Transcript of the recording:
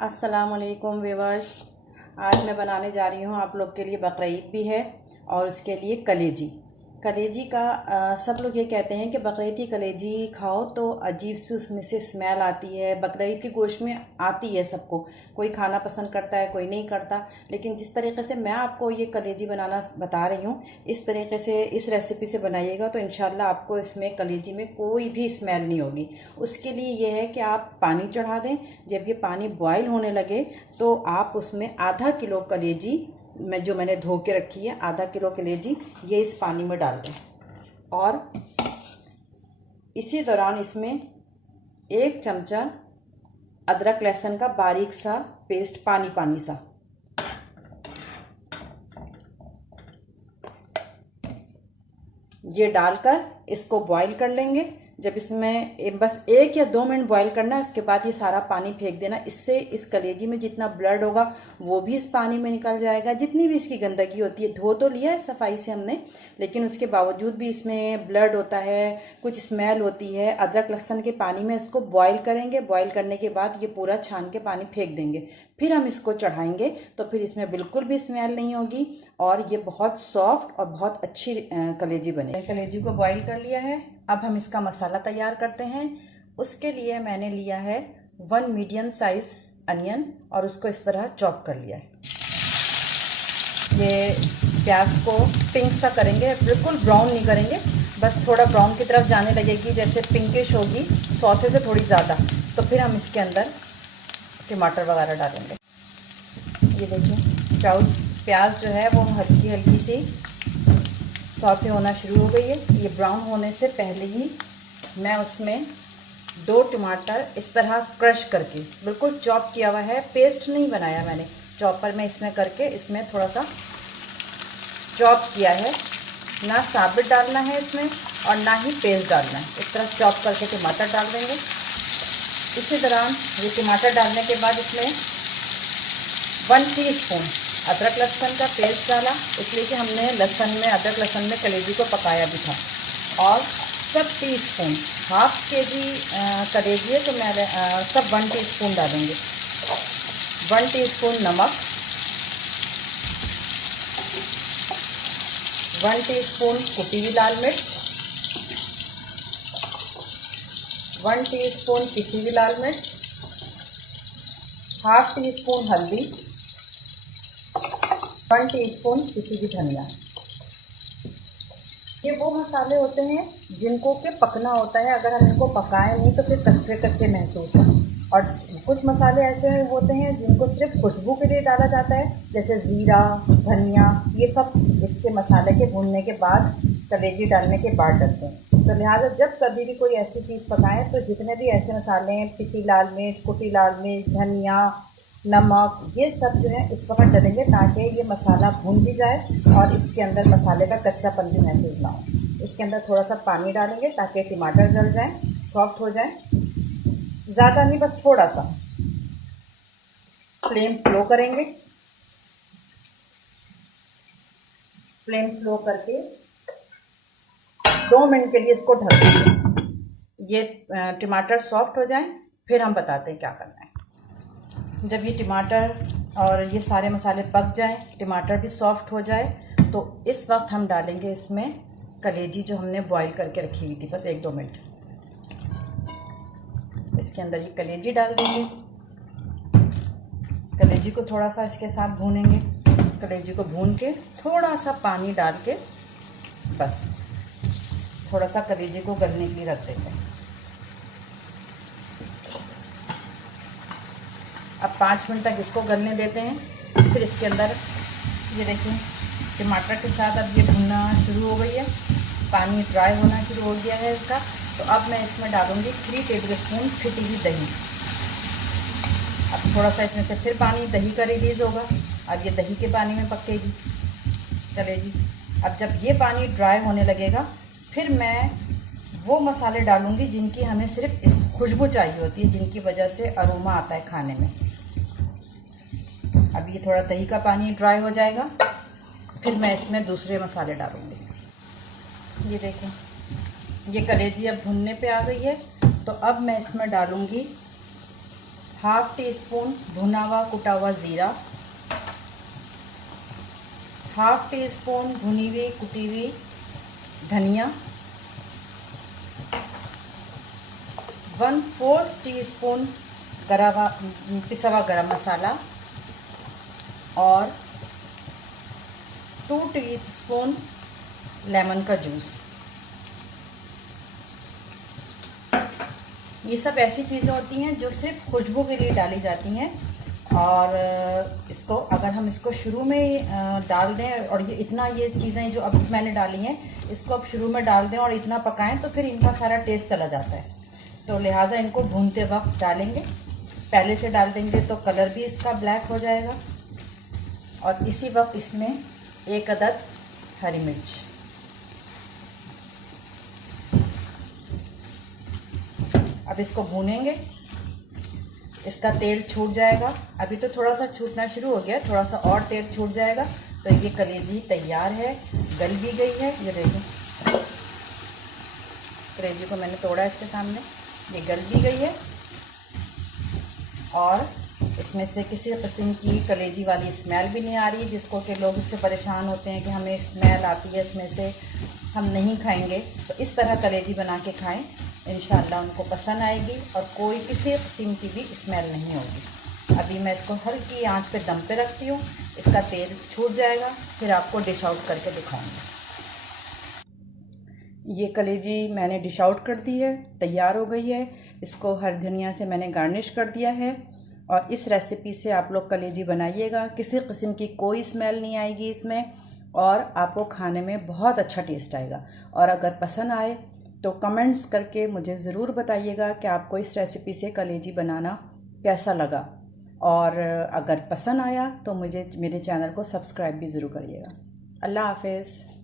अस्सलाम वालेकुम व्यूअर्स। आज मैं बनाने जा रही हूँ आप लोग के लिए, बकरीद भी है और उसके लिए कलेजी। कलेजी का सब लोग ये कहते हैं कि बकरीद की कलेजी खाओ तो अजीब सी उसमें से स्मेल आती है। बकरीद के गोश्त में आती है सबको, कोई खाना पसंद करता है कोई नहीं करता। लेकिन जिस तरीके से मैं आपको ये कलेजी बनाना बता रही हूँ, इस तरीके से इस रेसिपी से बनाइएगा तो इंशाल्लाह आपको इसमें कलेजी में कोई भी स्मेल नहीं होगी। उसके लिए ये है कि आप पानी चढ़ा दें। जब ये पानी बॉयल होने लगे तो आप उसमें आधा किलो कलेजी मैंने धो के रखी है, आधा किलो कलेजी ये इस पानी में डाल दें। और इसी दौरान इसमें 1 चमचा अदरक लहसुन का बारीक सा पेस्ट, पानी पानी सा, ये डालकर इसको बॉईल कर लेंगे। जब इसमें बस 1 या 2 मिनट बॉईल करना है, उसके बाद ये सारा पानी फेंक देना। इससे इस कलेजी में जितना ब्लड होगा वो भी इस पानी में निकल जाएगा। जितनी भी इसकी गंदगी होती है, धो तो लिया है सफाई से हमने, लेकिन उसके बावजूद भी इसमें ब्लड होता है, कुछ स्मेल होती है। अदरक लहसुन के पानी में इसको बॉईल करेंगे। बॉईल करने के बाद ये पूरा छान के पानी फेंक देंगे। फिर हम इसको चढ़ाएंगे तो फिर इसमें बिल्कुल भी स्मेल नहीं होगी और ये बहुत सॉफ्ट और बहुत अच्छी कलेजी बनेगी। कलेजी को बॉईल कर लिया है, अब हम इसका मसाला तैयार करते हैं। उसके लिए मैंने लिया है 1 मीडियम साइज अनियन और उसको इस तरह चॉप कर लिया है। ये प्याज को पिंक सा करेंगे, बिल्कुल ब्राउन नहीं करेंगे, बस थोड़ा ब्राउन की तरफ जाने लगेगी, जैसे पिंकिश होगी, सौथे से थोड़ी ज़्यादा, तो फिर हम इसके अंदर टमाटर वगैरह डालेंगे। ये देखिए प्याज जो है वो हल्की हल्की सी सौते होना शुरू हो गई है। ये ब्राउन होने से पहले ही मैं उसमें 2 टमाटर इस तरह क्रश करके, बिल्कुल चॉप किया हुआ है, पेस्ट नहीं बनाया मैंने, चॉपर में इसमें करके इसमें थोड़ा सा चॉप किया है। ना साबित डालना है इसमें और ना ही पेस्ट डालना है, इस तरह चॉप करके टमाटर डाल देंगे। इसी दौरान ये टमाटर डालने के बाद इसमें 1 टीस्पून अदरक लहसुन का पेस्ट डाला, इसलिए कि हमने अदरक लहसुन में कलेजी को पकाया भी था। और सब टीस्पून, ½ केजी कलेजी है तो मैं सब 1 टीस्पून डालेंगे। 1 टीस्पून नमक, 1 टीस्पून कुटी हुई लाल मिर्च, 1 टीस्पून पिसी हुई लाल मिर्च, ½ टीस्पून हल्दी, 1 टीस्पून पिसी हुई धनिया। ये वो मसाले होते हैं जिनको के पकना होता है, अगर हम इनको पकाएं नहीं तो फिर कच्चे कच्चे महसूस हैं। और कुछ मसाले ऐसे होते हैं जिनको सिर्फ खुशबू के लिए डाला जाता है, जैसे ज़ीरा, धनिया, ये सब इसके मसाले के भूनने के बाद, कलेजी डालने के बाद डलते हैं। तो लिहाजा जब कभी भी कोई ऐसी चीज़ पकाएं तो जितने भी ऐसे मसाले हैं, पिसी लाल मिर्च, कुटी लाल मिर्च, धनिया, नमक, ये सब जो है इस वक्त डलेंगे ताकि ये मसाला भून भी जाए और इसके अंदर मसाले का कच्चापन भी महसूस ना हो। इसके अंदर थोड़ा सा पानी डालेंगे ताकि टमाटर गल जाएं, सॉफ्ट हो जाएं, ज़्यादा नहीं, बस थोड़ा सा। फ्लेम स्लो करेंगे, फ्लेम स्लो करके 2 मिनट के लिए इसको ढक देंगे। ये टमाटर सॉफ्ट हो जाएं, फिर हम बताते हैं क्या करना है। जब ये टमाटर और ये सारे मसाले पक जाएं, टमाटर भी सॉफ्ट हो जाए, तो इस वक्त हम डालेंगे इसमें कलेजी जो हमने बॉईल करके रखी हुई थी, बस 1-2 मिनट। इसके अंदर ये कलेजी डाल देंगे। कलेजी को थोड़ा सा इसके साथ भूनेंगे। कलेजी को भून के थोड़ा सा पानी डाल के बस थोड़ा सा कलेजी को गलने के लिए रख देंगे। अब 5 मिनट तक इसको गलने देते हैं। फिर इसके अंदर ये देखिए टमाटर के साथ अब ये भुनना शुरू हो गई है, पानी ड्राई होना शुरू हो गया है इसका। तो अब मैं इसमें डालूँगी 3 टेबलस्पून फिटी हुई दही। अब थोड़ा सा इसमें से फिर पानी दही का रिलीज़ होगा, अब ये दही के पानी में पकेगी कलेजी। अब जब ये पानी ड्राई होने लगेगा फिर मैं वो मसाले डालूँगी जिनकी हमें सिर्फ इस खुशबू चाहिए होती है, जिनकी वजह से अरोमा आता है खाने में। अब ये थोड़ा दही का पानी ड्राई हो जाएगा, फिर मैं इसमें दूसरे मसाले डालूँगी। ये देखें ये कलेजी अब भुनने पे आ गई है, तो अब मैं इसमें डालूँगी हाफ टी स्पून भुना हुआ कुटा हुआ ज़ीरा, हाफ टी स्पून भुनी हुई कुटी हुई धनिया, 1/4 टीस्पून पिसा हुआ गरम मसाला और 2 टीस्पून लेमन का जूस। ये सब ऐसी चीज़ें होती हैं जो सिर्फ खुशबू के लिए डाली जाती हैं, और इसको अगर हम इसको शुरू में डाल दें, और ये चीज़ें जो अब मैंने डाली हैं इसको अब शुरू में डाल दें और इतना पकाएं तो फिर इनका सारा टेस्ट चला जाता है। तो लिहाजा इनको भूनते वक्त डालेंगे, पहले से डाल देंगे तो कलर भी इसका ब्लैक हो जाएगा। और इसी वक्त इसमें 1 अदद हरी मिर्च, अब इसको भूनेंगे, इसका तेल छूट जाएगा। अभी तो थोड़ा सा छूटना शुरू हो गया, थोड़ा सा और तेल छूट जाएगा तो ये कलेजी तैयार है, गल भी गई है। ये देखिए कलेजी को मैंने तोड़ा इसके सामने, ये गल भी गई है और इसमें से किसी किस्म की कलेजी वाली स्मेल भी नहीं आ रही, जिसको कि लोग उससे परेशान होते हैं कि हमें स्मेल आती है इसमें से, हम नहीं खाएंगे। तो इस तरह कलेजी बना के खाएं, इंशाअल्लाह उनको पसंद आएगी और कोई किसी किस्म की भी स्मेल नहीं होगी। अभी मैं इसको हल्की आंच पे दम पे रखती हूँ, इसका तेल छूट जाएगा, फिर आपको डिश आउट करके दिखाऊंगी। ये कलेजी मैंने डिश आउट कर दी है, तैयार हो गई है। इसको हरी धनिया से मैंने गार्निश कर दिया है और इस रेसिपी से आप लोग कलेजी बनाइएगा, किसी किस्म की कोई स्मेल नहीं आएगी इसमें और आपको खाने में बहुत अच्छा टेस्ट आएगा। और अगर पसंद आए तो कमेंट्स करके मुझे ज़रूर बताइएगा कि आपको इस रेसिपी से कलेजी बनाना कैसा लगा, और अगर पसंद आया तो मुझे मेरे चैनल को सब्सक्राइब भी ज़रूर करिएगा। अल्लाह हाफ़िज़।